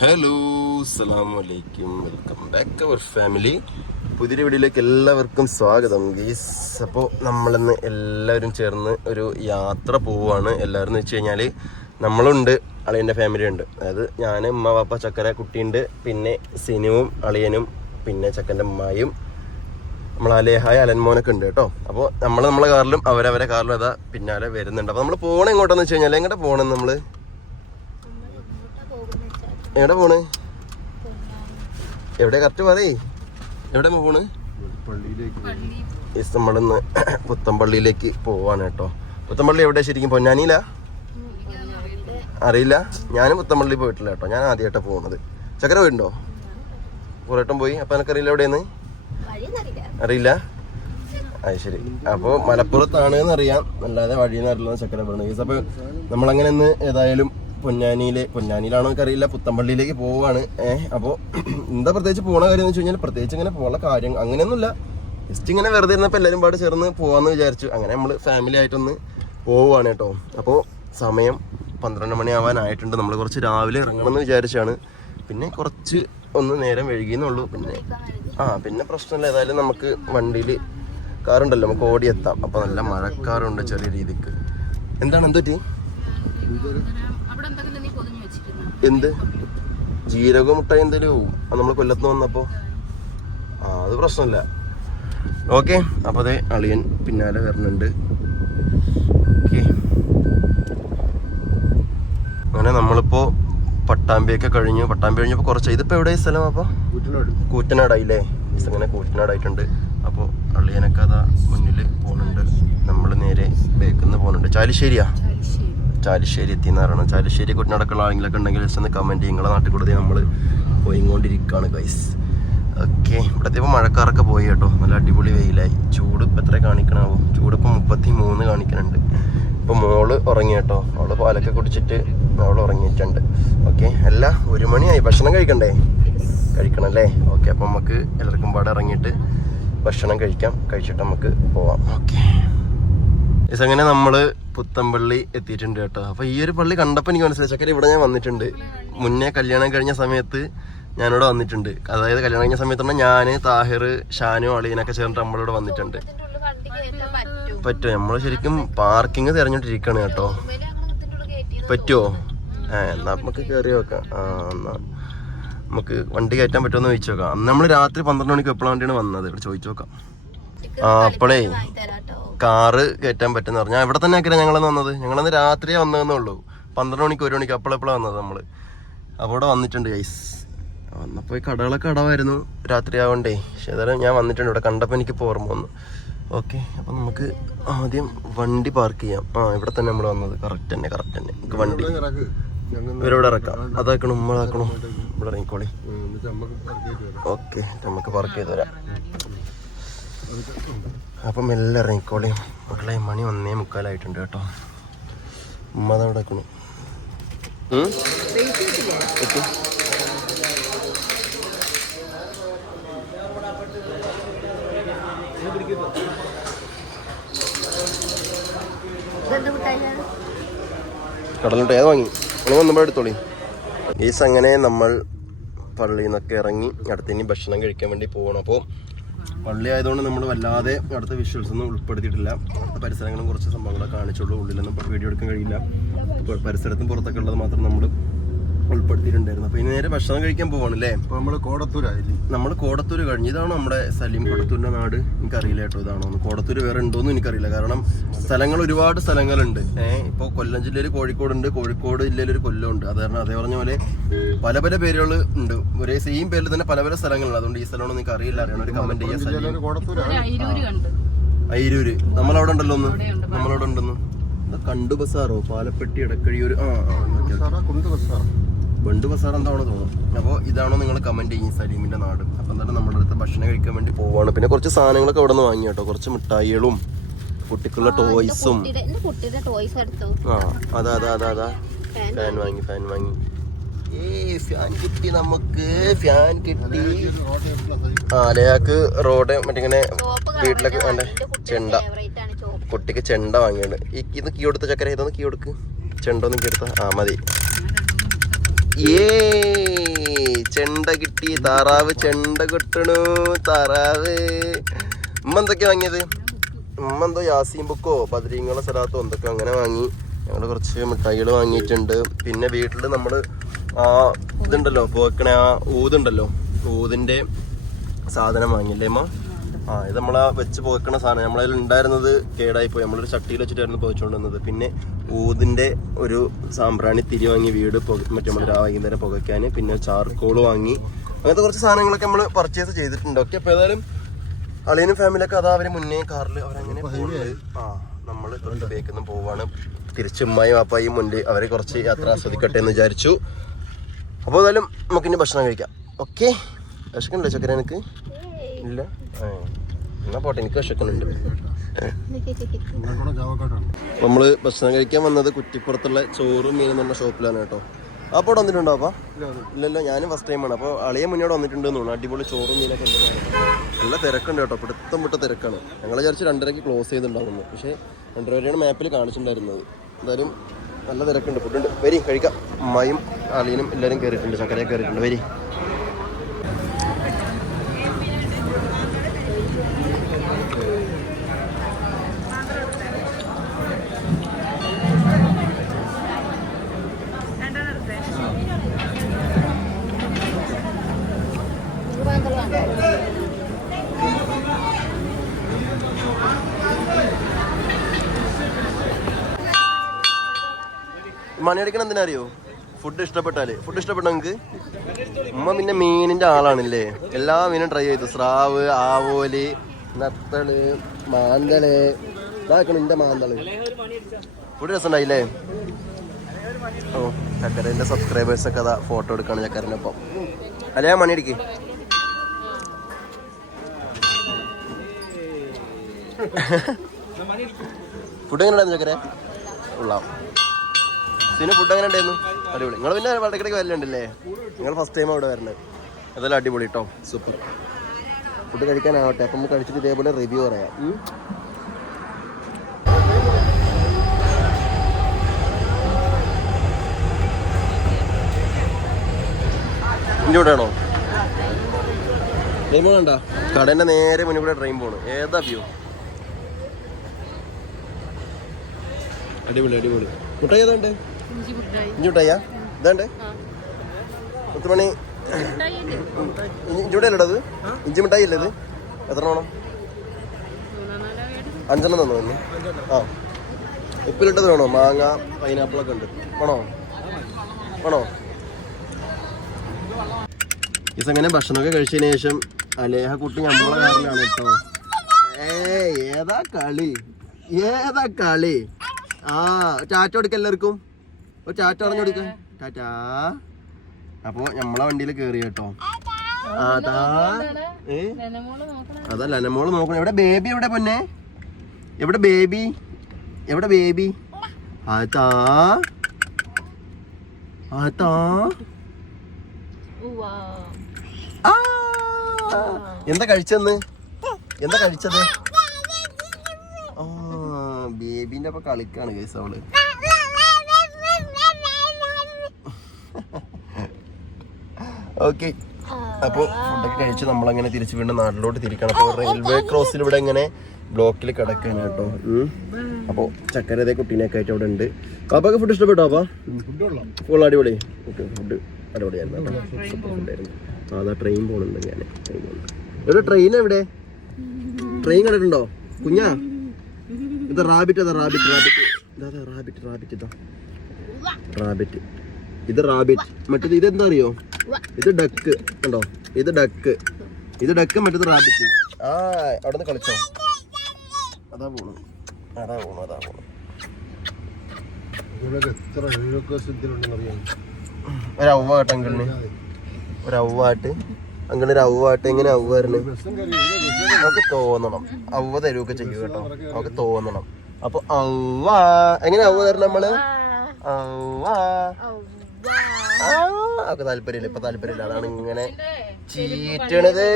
Hello അസ്സലാമു അലൈക്കും welcome back അവർ family പുതിയ വീഡിയോയിലേക്ക് എല്ലാവർക്കും സ്വാഗതം ഗീസ് അപ്പോൾ നമ്മളിന്ന് എല്ലാവരും ചേർന്ന് ഒരു യാത്ര പോവുകയാണ്. എല്ലാവരും എന്ന് വെച്ച് കഴിഞ്ഞാൽ നമ്മളുണ്ട് അളിയന്റെ ഫാമിലി ഉണ്ട്. അതായത് ഞാൻ ഉമ്മ പാപ്പ ചക്കര കുട്ടിയുണ്ട്. പിന്നെ സിനുവും അളിയനും പിന്നെ ചക്കന്റെ ഉമ്മായും. നമ്മൾ അലേഹായ അലൻമോനൊക്കെ ഉണ്ട് കേട്ടോ. അപ്പോൾ നമ്മൾ നമ്മളെ കാറിലും അവരവരെ കാറിലും അതാ പിന്നാലെ വരുന്നുണ്ട്. അപ്പോൾ നമ്മൾ പോകണം എങ്ങോട്ടെന്ന് വെച്ച് കഴിഞ്ഞാൽ എങ്ങോട്ടാണ് പോകണം നമ്മൾ എവിടെ പോണ്? എവിടെ? കറക്റ്റ് പറയേ. എവിടെ പോണ്? നമ്മളിന്ന് പുത്തമ്പള്ളിയിലേക്ക് പോവാണ് കേട്ടോ. പുത്തമ്പള്ളി എവിടെ ശരിക്കും പൊന്നാനിയില? അറിയില്ല. ഞാനും പുത്തമ്പള്ളി പോയിട്ടില്ല കേട്ടോ. ഞാൻ ആദ്യമായിട്ടാണ് പോകുന്നത് ചക്കര പോയിട്ടുണ്ടോ കുറേട്ടം പോയി. അപ്പം എനിക്കറിയില്ല എവിടെയെന്ന് അറിയില്ല. അത് ശരി. അപ്പോൾ മലപ്പുറത്താണ് എന്നറിയാം അല്ലാതെ വഴിയെന്ന് അറിയില്ല ചക്കര പറഞ്ഞത് അപ്പോൾ നമ്മളങ്ങനെ ഏതായാലും പൊന്നാനിയിലെ പൊന്നാനിയിലാണോ എനിക്ക് അറിയില്ല പുത്തമ്പള്ളിയിലേക്ക് പോവാണ് ഏഹ് അപ്പോൾ എന്താ പ്രത്യേകിച്ച് പോണ കാര്യം എന്ന് വെച്ച് കഴിഞ്ഞാൽ പ്രത്യേകിച്ച് ഇങ്ങനെ പോകാനുള്ള കാര്യം അങ്ങനെയൊന്നുമില്ല. ജസ്റ്റ് ഇങ്ങനെ വെറുതെ ഇരുന്നപ്പോൾ എല്ലാവരും പാട് ചേർന്ന് പോകാമെന്ന് വിചാരിച്ചു. അങ്ങനെ നമ്മൾ ഫാമിലി ആയിട്ടൊന്ന് പോവുകയാണ് കേട്ടോ. അപ്പോൾ സമയം പന്ത്രണ്ട് മണിയാവാനായിട്ടുണ്ട്. നമ്മൾ കുറച്ച് രാവിലെ ഇറങ്ങണമെന്ന് വിചാരിച്ചാണ്. പിന്നെ കുറച്ച് ഒന്ന് നേരം വൈകിയെന്നുള്ളൂ പിന്നെ ആ പിന്നെ പ്രശ്നമില്ല. ഏതായാലും നമുക്ക് വണ്ടിയിൽ കാറുണ്ടല്ലോ. നമുക്ക് ഓടിയെത്താം. അപ്പോൾ നല്ല മഴക്കാറുണ്ട് ചെറിയ രീതിക്ക്. എന്താണ്? എന്തുപറ്റി? അവിടെ എന്ത്? ജീരക മുട്ട എന്തെങ്കിലും പോവും നമ്മൾ കൊല്ലത്ത് വന്നപ്പോൾ ആ അത് പ്രശ്നമില്ല ഓക്കെ അപ്പോൾ അതെ അളിയൻ പിന്നാലെ വരുന്നുണ്ട് ഓക്കെ. അങ്ങനെ നമ്മളിപ്പോൾ പട്ടാമ്പിയൊക്കെ കഴിഞ്ഞു. പട്ടാമ്പി കഴിഞ്ഞപ്പോൾ കുറച്ച് ഇതിപ്പോ എവിടെ സ്ഥലം അപ്പോൾ കൂറ്റനാടായില്ലേ? അങ്ങനെ കൂറ്റനാടായിട്ടുണ്ട്. അപ്പോൾ അള്ളിയനൊക്കെ അതാ മുന്നിൽ പോകുന്നുണ്ട് നമ്മൾ നേരെ ബേക്കിന്ന് പോകുന്നുണ്ട് ചാലിശ്ശേരിയാ? ചാലിശ്ശേരി എത്തി എന്ന് പറയണം ചാലിശ്ശേരി കുട്ടനാടക്കുള്ള ആരെങ്കിലൊക്കെ ഉണ്ടെങ്കിൽ ജസ്റ്റ് ഒന്ന് കമന്റ് നിങ്ങളെ നാട്ടിൽ കൂടെ നമ്മൾ പോയിക്കൊണ്ടിരിക്കുകയാണ് ഗൈസ് ഓക്കെ ഇവിടത്തെ ഇപ്പോൾ മഴക്കാറൊക്കെ പോയി കേട്ടോ. നല്ല അടിപൊളി വെയിലായി. ചൂട് ഇപ്പം എത്ര കാണിക്കണാവോ? ചൂട് ഇപ്പം മുപ്പത്തി മൂന്ന് കാണിക്കുന്നുണ്ട് ഇപ്പോൾ മോൾ ഉറങ്ങി കേട്ടോ. അവൾ പാലൊക്കെ കുടിച്ചിട്ട് അവൾ ഉറങ്ങിയിട്ടുണ്ട്. ഓക്കെ അല്ല ഒരു മണിയായി. ഭക്ഷണം കഴിക്കണ്ടേ? കഴിക്കണം അല്ലേ ഓക്കെ അപ്പം നമുക്ക് എല്ലാവർക്കും പാടെ ഇറങ്ങിയിട്ട് ഭക്ഷണം കഴിക്കാം. കഴിച്ചിട്ട് നമുക്ക് പോവാം. ഓക്കെ ഇസ് നമ്മൾ പുത്തമ്പള്ളി എത്തിയിട്ടുണ്ട് കേട്ടോ. അപ്പൊ ഈ ഒരു പള്ളി കണ്ടപ്പോ എനിക്ക് മനസ്സിലായി. ചക്കര ഇവിടെ ഞാൻ വന്നിട്ടുണ്ട്. മുന്നേ കല്യാണം കഴിഞ്ഞ സമയത്ത് ഞാനിവിടെ വന്നിട്ടുണ്ട്. അതായത് കല്യാണം കഴിഞ്ഞ സമയത്ത് ഞാൻ താഹിർ ഷാനു അളീനൊക്കെ ചേർന്നിട്ട് നമ്മളിവിടെ വന്നിട്ടുണ്ട്. പറ്റുമോ? നമ്മൾ ശരിക്കും പാർക്കിംഗ് തിരഞ്ഞിട്ടിരിക്കണം കേട്ടോ. പറ്റുമോ? ഏ നമുക്ക് കയറി നോക്കാം. ആ നമുക്ക് വണ്ടി കയറ്റാൻ പറ്റുമെന്ന് ചോദിച്ചു നോക്കാം. നമ്മൾ രാത്രി പന്ത്രണ്ട് മണിക്ക് എപ്പോഴാണ് വണ്ടിയാണ് വന്നത്? ചോദിച്ചു നോക്കാം. ആ അപ്പോളേ. കാറ് കയറ്റാൻ പറ്റുന്ന പറഞ്ഞാൽ ഇവിടെ തന്നെ ആക്കില്ല ഞങ്ങളന്ന് വന്നത്. ഞങ്ങളന്ന് രാത്രിയേ വന്നതെന്നേ ഉള്ളൂ. പന്ത്രണ്ട് മണിക്ക് ഒരു മണിക്ക് അപ്പോഴെപ്പോഴാണ് വന്നത് നമ്മൾ. അപ്പോൾ ഇവിടെ വന്നിട്ടുണ്ട് ഗൈസ് വന്നപ്പോൾ ഈ കടകളൊക്കെ അടവായിരുന്നു രാത്രി ആവണ്ടേ പക്ഷെ ഏതായാലും ഞാൻ വന്നിട്ടുണ്ട്. ഇവിടെ കണ്ടപ്പോൾ എനിക്ക് ഓർമ്മ വന്നു. ഓക്കെ അപ്പം നമുക്ക് ആദ്യം വണ്ടി പാർക്ക് ചെയ്യാം. ആ ഇവിടെ തന്നെ നമ്മൾ വന്നത്. കറക്റ്റ് തന്നെ കറക്റ്റ് തന്നെ. നമുക്ക് വണ്ടി. ഇവരിവിടെ ഇറക്കാം. അതാക്കണം ഉമ്മളാക്കണം ഇവിടെ ഇറങ്ങിക്കോളി. ഓക്കെ നമുക്ക് പാർക്ക് ചെയ്ത് തരാം അപ്പം മെല്ലെ ഇറങ്ങിക്കോളി. മക്കളെ മണി ഒന്നേ മുക്കാലായിട്ടുണ്ട് കേട്ടോ. ഉമ്മ അത്? വെക്ക്. കടലിട്ട് ഏത് വാങ്ങി? നിങ്ങൾ ഒന്നും എടുത്തോളി. ഈസ് അങ്ങനെ നമ്മൾ പള്ളിയിൽ നിന്നൊക്കെ ഇറങ്ങി അടുത്തിനി ഭക്ഷണം കഴിക്കാൻ വേണ്ടി പോകണം അപ്പോൾ പള്ളി ആയതുകൊണ്ട് നമ്മൾ വല്ലാതെ അടുത്ത വിഷ്വൽസ് ഒന്നും ഉൾപ്പെടുത്തിയിട്ടില്ല. അടുത്ത പരിസരങ്ങളും കുറച്ച് സംഭവങ്ങളൊക്കെ കാണിച്ചുള്ളൂ. ഉള്ളിലൊന്നും വീഡിയോ എടുക്കാൻ കഴിയില്ല. പരിസരത്തും പുറത്തൊക്കെ ഉള്ളത് മാത്രം നമ്മൾ ഉൾപ്പെടുത്തിയിട്ടുണ്ടായിരുന്നു. അപ്പോൾ ഇനി നേരെ ഭക്ഷണം കഴിക്കാൻ പോവാണ് അല്ലേ ഇപ്പൊ നമ്മൾ കോടത്തൂരായില്ലേ? നമ്മൾ കോടത്തൂര് കഴിഞ്ഞു ഇതാണ് നമ്മുടെ സലീം കോടത്തൂരിന്റെ നാട്. എനിക്കറിയില്ല കേട്ടോ ഇതാണോ കോടത്തൂര് വേറെ ഉണ്ടോന്നും എനിക്കറിയില്ല. കാരണം സ്ഥലങ്ങൾ ഒരുപാട് സ്ഥലങ്ങളുണ്ട്. ഏഹ് ഇപ്പൊ കൊല്ലം ജില്ലയിൽ കോഴിക്കോടുണ്ട്. കോഴിക്കോട് ജില്ലയിൽ ഒരു കൊല്ലം ഉണ്ട് അത് കാരണം അതേ പറഞ്ഞ പോലെ പല പല പേരുകൾ ഉണ്ട്. ഒരേ സെയിം പേരിൽ തന്നെ പല പല സ്ഥലങ്ങളുണ്ട്. അതുകൊണ്ട് ഈ സ്ഥലമാണോ നിങ്ങൾക്ക് അറിയില്ല അറിയണം ഒരു കമന്റ് ചെയ്യാൻ സലീം. അയിരൂര് നമ്മളവിടെ ഉണ്ടല്ലോ ഒന്ന്. നമ്മളവിടെ ഉണ്ടെന്ന്. കണ്ടു ബസാറോ? പാലപ്പെട്ടി ഇടക്കഴിയൂര് ആ. കുണ്ട് ബസ്സാ ബണ്ട് ബസാർ എന്താണോ തോന്നുന്നു. അപ്പോൾ ഇതാണോ നിങ്ങൾ കമന്റ് ചെയ്യും സലീമിന്റെ നാട്? അപ്പം തന്നെ നമ്മുടെ അടുത്ത് ഭക്ഷണം കഴിക്കാൻ വേണ്ടി പോവാണ്. പിന്നെ കുറച്ച് സാധനങ്ങളൊക്കെ അവിടെ നിന്ന് വാങ്ങി കേട്ടോ. കുറച്ച് മിഠായികളും കുട്ടിക്കുള്ള ടോയ്സും ആ അതാ അതാ അതാ അതാ. ഫാൻ വാങ്ങി. ഫാൻ വാങ്ങി. ഫാൻ കിട്ടി നമുക്ക്. ഫാൻ കിട്ടി. ആ അലയാക്ക് റോഡ് മറ്റിങ്ങനെ വീട്ടിലൊക്കെ വേണ്ട ചെണ്ട. കുട്ടിക്ക് ചെണ്ട വാങ്ങിയുണ്ട് ഈ ഇത് കീ കൊടുത്ത ചക്കര ഇതൊന്ന് കീ കൊടുക്ക്? ചെണ്ട ഒന്ന് കീ എടുത്ത ആ മതി. ഏ താറാവ് ചെണ്ട കിട്ടണു. താറാവ്. ഉമ്മ എന്തൊക്കെയാ വാങ്ങിയത്? ഉമ്മ എന്തോ യാസീം ബുക്കോ ബദ്രീങ്ങളെ സ്ഥലത്തോ എന്തൊക്കെ അങ്ങനെ വാങ്ങി. ഞങ്ങൾ കുറച്ച് മിഠായികൾ വാങ്ങിയിട്ടുണ്ട്. പിന്നെ വീട്ടിൽ നമ്മൾ ആ ഇതുണ്ടല്ലോ പോക്കണ ആ ഊതുണ്ടല്ലോ. ഊതിന്റെ സാധനം വാങ്ങിയില്ലേ അമ്മ ആ ഇത് നമ്മളാ വെച്ച് പോക്കണ സാധനം. നമ്മളതിൽ ഉണ്ടായിരുന്നത് കേടായി പോയി നമ്മളൊരു ചട്ടിയിൽ വെച്ചിട്ടായിരുന്നു പോയിച്ചുകൊണ്ടിരുന്നത് പിന്നെ ഊതിന്റെ ഒരു സാമ്പ്രാണി തിരി വാങ്ങി വീട് പുക മറ്റേ നമ്മൾ വൈകുന്നേരം പുകയ്ക്കാൻ പിന്നെ ചാർക്കോൾ വാങ്ങി. അങ്ങനത്തെ കുറച്ച് സാധനങ്ങളൊക്കെ നമ്മൾ പർച്ചേസ് ചെയ്തിട്ടുണ്ട്. ഓക്കെ അപ്പോൾ ഏതായാലും അളിയനും ഫാമിലിയൊക്കെ അതാ അവർ മുന്നേ കാറിൽ അവരങ്ങനെ പോകുന്നത്. ആ നമ്മൾ തൊട്ട് ബേക്കൊന്നും പോവാണ്. തിരിച്ച് ഉമ്മായും അപ്പായും മുന്നിൽ അവരെ കുറച്ച് യാത്ര ആസ്വദിക്കട്ടെ എന്ന് വിചാരിച്ചു. അപ്പോൾ ഏതായാലും നമുക്കിനി ഭക്ഷണം കഴിക്കാം. ഓക്കെ? വിശക്കുന്നുണ്ടോ ചക്കര എനിക്ക് ഇല്ല. എന്നാ പോട്ടെ എനിക്ക് വിശക്കുന്നുണ്ട്. നമ്മൾ ഭക്ഷണം കഴിക്കാൻ വന്നത് കുറ്റിപ്പുറത്തുള്ള ചോറും മീൻ എന്ന് ഷോപ്പിലാണ് കേട്ടോ. അപ്പോൾ ഇവിടെ വന്നിട്ടുണ്ടോ അപ്പാ? ഇല്ലല്ലോ ഞാനും ഫസ്റ്റ് ടൈമാണ് അപ്പോൾ അളിയ മുന്നോട്ട് വന്നിട്ടുണ്ട് തോന്നുന്നു. അടിപൊളി ചോറും മീനൊക്കെ നല്ല തിരക്കുണ്ട് കേട്ടോ. പിടുത്തം വിട്ട തിരക്കാണ്. ഞങ്ങൾ വിചാരിച്ച് രണ്ടരയ്ക്ക് ക്ലോസ് ചെയ്തിട്ടുണ്ടാവുന്നു. പക്ഷേ രണ്ടര മാപ്പിൽ കാണിച്ചിട്ടുണ്ടായിരുന്നത്. എന്തായാലും നല്ല തിരക്കുണ്ട്. ഫുഡുണ്ട് വരി കഴിക്കാം. അമ്മയും അളിയനും എല്ലാവരും കയറിയിട്ടുണ്ട് ചക്കരയൊക്കെ കയറിയിട്ടുണ്ട് വരി. മണിയടിക്കണം എന്തിനാ അറിയോ ഫുഡ് ഇഷ്ടപ്പെട്ടാൽ. ഫുഡ് ഇഷ്ടപ്പെട്ട നിങ്ങക്ക്? ഉമ്മ പിന്നെ മീനിന്റെ ആളാണല്ലേ? എല്ലാ മീനും ട്രൈ ചെയ്തു. സ്രാവ് ആവോൽ നത്തൾ മാന്തൾ. ഇതാക്കണം എന്റെ മാന്തൾ. ഫുഡ് രസമുണ്ടായില്ലേ? ഓ ചക്കരന്റെ സബ്സ്ക്രൈബേഴ്സ് ഒക്കെ അതാ ഫോട്ടോ എടുക്കാണ് ചക്കരന്റെ ഒപ്പം അല്ലേ മണി അടിക്ക് ഫുഡ് എങ്ങനെ ഉണ്ടായിരുന്നു ചക്കര? കൊള്ളാം. ഇതിന് ഫുഡ് എങ്ങനെ ഉണ്ടായിരുന്നു? അടിപൊളി. നിങ്ങൾ പിന്നെ വടക്കിടയ്ക്ക് വരലുണ്ടല്ലേ? നിങ്ങൾ ഫസ്റ്റ് ടൈം അവിടെ വരണേ അതെല്ലാം അടിപൊളി കേട്ടോ സൂപ്പർ ഫുഡ് കഴിക്കാനാവട്ടെ. അപ്പം നമുക്ക് കഴിച്ചിട്ട് ഇതേപോലെ റിവ്യൂ പറയാം. ട്രെയിൻ കടന്റെ നേരെ മുന്നിൽ കൂടെ ട്രെയിൻ പോണു ഏതാ വ്യൂ അടിപൊളി അടിപൊളി. മുട്ടായി ഏതാണ്ട് ഇഞ്ചി മുട്ടായി. ഇതാണ്ട്? പത്ത് മണി. ഇഞ്ചി മുട്ടായി അല്ലത് ഇഞ്ചി മിഠായി അല്ലേ ഇത്? എത്ര വേണം? അഞ്ചെണ്ണം തന്നു തന്നെ. ആ. ഉപ്പിലിട്ടത് വേണോ? മാങ്ങ പൈനാപ്പിൾ ഒക്കെ ഉണ്ട്. വേണോ? വേണോ? ഇത് അങ്ങനെ ഭക്ഷണമൊക്കെ കഴിച്ചതിന് ശേഷം അലേഹ കുട്ടി നമ്മളെ കാറിലാണ് കേട്ടോ. ഏ ഏതാ കളി? ഏതാ കളി? ആ ടാറ്റ കൊടുക്ക എല്ലാവർക്കും? ഒരു ടാറ്റ പറഞ്ഞു കൊടുക്ക. ടാറ്റാ. അപ്പോ നമ്മളെ വണ്ടിയിൽ കേറി കേട്ടോ? അതാ. ഏ? ലെനമോൾ നോക്കണം. അതല്ല അനമോൾ നോക്കണം. എവിടെ ബേബി? എവിടെ പൊന്നെ? എവിടെ ബേബി? എവിടെ ബേബി? അതാ. അതാ. എന്താ കഴിച്ചെന്ന്? എന്താ കഴിച്ചത്? ആ ബേബിന്റെ അപ്പൊ കളിക്കാണ് കേസ് അവൾ. ഓക്കെ. അപ്പോൾ ഫുഡൊക്കെ കഴിച്ച് നമ്മളങ്ങനെ തിരിച്ച് വീണ്ടും നാട്ടിലോട്ട് തിരിക്കണം. അപ്പോൾ റെയിൽവേ ക്രോസിൽ ഇവിടെ ഇങ്ങനെ ബ്ലോക്കിൽ കിടക്കാൻ കേട്ടോ. അപ്പോൾ ചക്കരതേ കുട്ടീനെയൊക്കെ ആയിട്ട് അവിടെ ഉണ്ട്. അപ്പൊ ഫുഡ് ഇഷ്ടപ്പെട്ടോ അപ്പാ? ഫുൾ അടിപൊളി. ഓക്കെ ഫുഡ് അടിപൊളിയായിരുന്നു അതാ ട്രെയിൻ പോകുന്നുണ്ട് ഞാൻ ട്രെയിൻ പോകുന്നുണ്ട് എവിടെ ട്രെയിൻ എവിടെ? ട്രെയിൻ കണ്ടിട്ടുണ്ടോ? കുഞ്ഞാ? ഇത് റാബിറ്റ് അതാ റാബിറ്റ് റാബിറ്റ് ഇതാ റാബിറ്റ് റാബിറ്റ് ഇതാ. റാബിറ്റ് ഇത് റാബിറ്റ്. മറ്റേത് എന്താ അറിയോ? ഇത് ഡക്ക് കണ്ടോ? ഇത് ഡക്ക് ഇത് ഡക്ക് മറ്റേത് റാബിറ്റ് ആ അവിടെ നിന്ന് കളിച്ചോ? അതാ പോണു. അതാ പോണു അതാ പോണു. എത്ര ഒരു അവ്വാട്ട് അങ്കിളിന്. ഒരു അവ്വാട്ട് അങ്ങനെ ഒരു അവ്വാട്ട് എങ്ങനെ ബസ്സിൽ നമുക്ക് തോന്നണം. ഔവ തരുമൊക്കെ ചെയ്യും കേട്ടോ. നമുക്ക് തോന്നണം. അപ്പൊ അവ്വ എങ്ങനെ ഔവ തരണം നമ്മൾ? അവ്വ ആ, ഒക്കെ താല്പര്യമില്ല ഇപ്പൊ താല്പര്യമില്ല. അതാണ് ഇങ്ങനെ ചീറ്റണത്.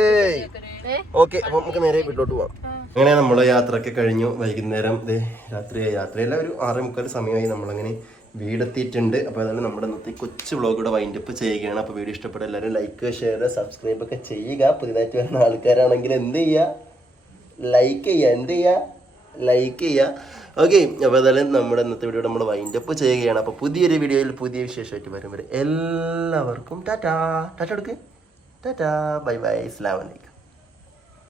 ഓക്കെ അപ്പൊ നമുക്ക് നേരെ വീട്ടിലോട്ട് പോവാം. അങ്ങനെ നമ്മളെ യാത്രയൊക്കെ കഴിഞ്ഞു. വൈകുന്നേരം രാത്രി യാത്ര എല്ലാം ഒരു ആറേ മുക്കാൽ സമയമായി നമ്മളങ്ങനെ വീടെത്തിയിട്ടുണ്ട്. അപ്പോൾ അതാണ് നമ്മുടെ ഇന്നത്തെ കൊച്ചു വ്ളോഗ് കൂടെ വൈൻഡ് അപ്പ് ചെയ്യുകയാണ്. അപ്പോൾ വീഡിയോ ഇഷ്ടപ്പെട്ട എല്ലാവരും ലൈക്ക് ഷെയർ സബ്സ്ക്രൈബ് ഒക്കെ ചെയ്യുക. പുതിയതായിട്ട് വരുന്ന ആൾക്കാരാണെങ്കിൽ എന്ത് ചെയ്യുക? ലൈക്ക് ചെയ്യുക. എന്ത് ചെയ്യുക? ലൈക്ക് ചെയ്യുക ഓക്കെ അപ്പോൾ അതായത് നമ്മുടെ ഇന്നത്തെ വീഡിയോ നമ്മൾ വൈൻഡ് അപ്പ് ചെയ്യുകയാണ്. അപ്പോൾ പുതിയൊരു വീഡിയോയിൽ പുതിയ വിശേഷമായിട്ട് വരും. വരെ എല്ലാവർക്കും ടാറ്റാ. ടാറ്റ എടുക്ക് ടാറ്റാ. Bye bye. ഇസ്ലാമലൈക്കും